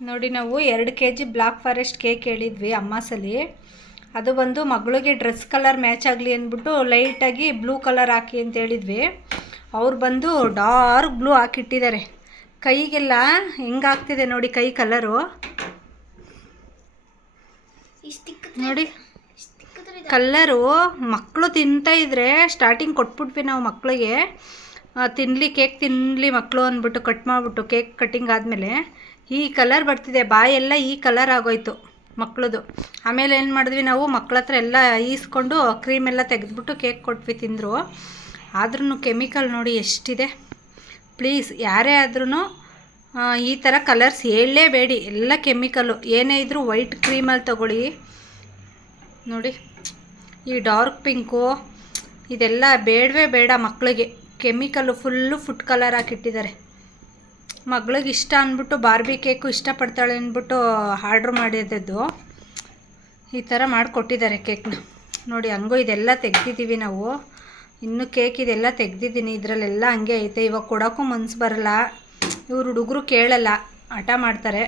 ನೋಡಿ ನಾವು ಎರಡು K G black forest cake ಹೇಳಿದ್ವಿ ಅಮ್ಮಾಸಲಿ ಅದು ಬಂದು ಮಗಳಿಗೆ ಡ್ರೆಸ್ ಕಲರ್ ಮ್ಯಾಚ್ ಆಗಲಿ ಅಂದ್ಬಿಟ್ಟು ಲೈಟಾಗಿ ಬ್ಲೂ ಕಲರ್ ಹಾಕಿ ಅಂತ ಹೇಳಿದ್ವಿ. ಅವ್ರು ಬಂದು ಡಾರ್ಕ್ ಬ್ಲೂ ಹಾಕಿಟ್ಟಿದ್ದಾರೆ. ಕೈಗೆಲ್ಲ ಹೆಂಗಾಗ್ತಿದೆ ನೋಡಿ ಕೈ ಕಲರು. ನೋಡಿ ಕಲ್ಲರು ಮಕ್ಕಳು ತಿಂತಾ ಇದ್ರೆ ಸ್ಟಾರ್ಟಿಂಗ್ ಕೊಟ್ಬಿಟ್ವಿ ನಾವು ಮಕ್ಕಳಿಗೆ ತಿನ್ನಲಿ ಕೇಕ್ ತಿನ್ನಲಿ ಮಕ್ಕಳು ಅಂದ್ಬಿಟ್ಟು ಕಟ್ ಮಾಡಿಬಿಟ್ಟು ಕೇಕ್ ಕಟ್ಟಿಂಗ್ ಆದಮೇಲೆ ಈ ಕಲರ್ ಬರ್ತಿದೆ. ಬಾಯೆಲ್ಲ ಈ ಕಲರ್ ಆಗೋಯ್ತು ಮಕ್ಕಳದು ಆಮೇಲೆ ಏನು ಮಾಡಿದ್ವಿ ನಾವು? ಮಕ್ಕಳ ಹತ್ರ ಎಲ್ಲ ಈಸ್ಕೊಂಡು ಕ್ರೀಮ್ ಎಲ್ಲ ತೆಗೆದ್ಬಿಟ್ಟು ಕೇಕ್ ಕೊಟ್ವಿ ತಿಂದರು. ಆದ್ರೂ ಕೆಮಿಕಲ್ ನೋಡಿ ಎಷ್ಟಿದೆ. ಪ್ಲೀಸ್ ಯಾರೇ ಆದ್ರೂ ಈ ಥರ ಕಲರ್ಸ್ ಹೇಳಲೇಬೇಡಿ. ಎಲ್ಲ ಕೆಮಿಕಲ್ಲು ಏನೇ ಇದ್ದರೂ ವೈಟ್ ಕ್ರೀಮಲ್ಲಿ ತಗೊಳ್ಳಿ. ನೋಡಿ, ಈ ಡಾರ್ಕ್ ಪಿಂಕು ಇದೆಲ್ಲ ಬೇಡವೇ ಬೇಡ ಮಕ್ಕಳಿಗೆ ಕೆಮಿಕಲ್ಲು ಫುಲ್ಲು ಫುಡ್ ಕಲರ್ ಹಾಕಿಟ್ಟಿದ್ದಾರೆ. ಮಗಳಿಗೆ ಇಷ್ಟ ಅಂದ್ಬಿಟ್ಟು ಬಾರ್ಬಿ ಕೇಕು ಇಷ್ಟಪಡ್ತಾಳೆ ಅಂದ್ಬಿಟ್ಟು ಆರ್ಡ್ರ್ ಮಾಡಿದ್ದದ್ದು. ಈ ಥರ ಮಾಡಿಕೊಟ್ಟಿದ್ದಾರೆ ಕೇಕ್ನ. ನೋಡಿ ಹಂಗೂ ಇದೆಲ್ಲ ತೆಗ್ದಿದ್ದೀವಿ ನಾವು. ಇನ್ನು ಕೇಕ್ ಇದೆಲ್ಲ ತೆಗ್ದಿದ್ದೀನಿ. ಇದರಲ್ಲೆಲ್ಲ ಹಂಗೆ ಐತೆ. ಇವಾಗ ಕೊಡೋಕ್ಕೂ ಮನ್ಸು ಬರಲ್ಲ. ಇವ್ರು ಹುಡುಗರು ಕೇಳಲ್ಲ. ಹಠ ಮಾಡ್ತಾರೆ.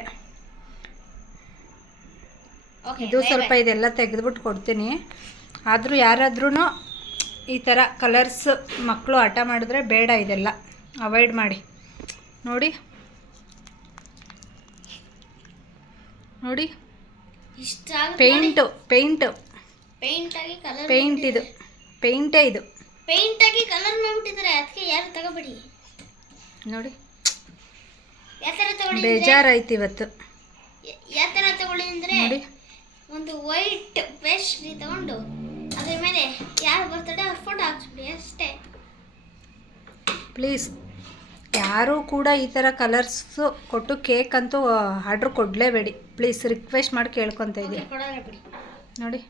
ಇದು ಸ್ವಲ್ಪ ಇದೆಲ್ಲ ತೆಗೆದ್ಬಿಟ್ಟು ಕೊಡ್ತೀನಿ. ಆದರೂ ಯಾರಾದ್ರೂ ಈ ಥರ ಕಲರ್ಸ್ ಮಕ್ಕಳು ಹಠ ಮಾಡಿದ್ರೆ ಬೇಡ ಇದೆಲ್ಲ. ಅವಾಯ್ಡ್ ಮಾಡಿ. ನೋಡಿ. ನೋಡಿ. ಇಷ್ಟ ಪೇಂಟು ಪೇಂಟು ಪೇಂಟ್ ಆಗಿ ಕಲರ್ ಪೇಂಟ್ ಇದು. ಪೇಂಟೇ ಇದು. ಪೇಂಟ್ ಆಗಿ ಕಲರ್ ಮಾಡಿಬಿಟ್ಟಿದ್ದಾರೆ? ಅದಕ್ಕೆ ಯಾರು ತಗೋಬೇಡಿ? ನೋಡಿ. ಯಾವ ಥರ ತಗೊಳ್ಳಿ ಬೇಜಾರಾಯ್ತು ಇವತ್ತು. ಯಾವ ಥರ ತಗೊಳ್ಳಿ ಅಂದರೆ ನೋಡಿ. ಒಂದು ವೈಟ್ ಪೇಸ್ಟ್ ತಗೊಂಡು ಅದ್ರ ಮೇಲೆ ಯಾರು ಬರ್ತಾರೆ ಅವ್ರ ಫೋಟೋ ಹಾಕ್ಸ್ಬಿಡಿ ಅಷ್ಟೇ. ಪ್ಲೀಸ್ ಯಾರೂ ಕೂಡ ಈ ಥರ ಕಲರ್ಸು ಕೊಟ್ಟು ಕೇಕ್ ಅಂತೂ ಆರ್ಡ್ರ್ ಕೊಡಲೇಬೇಡಿ. ಪ್ಲೀಸ್ ರಿಕ್ವೆಸ್ಟ್ ಮಾಡಿ ಕೇಳ್ಕೊತ ಇದ್ದೀನಿ ನೋಡಿ.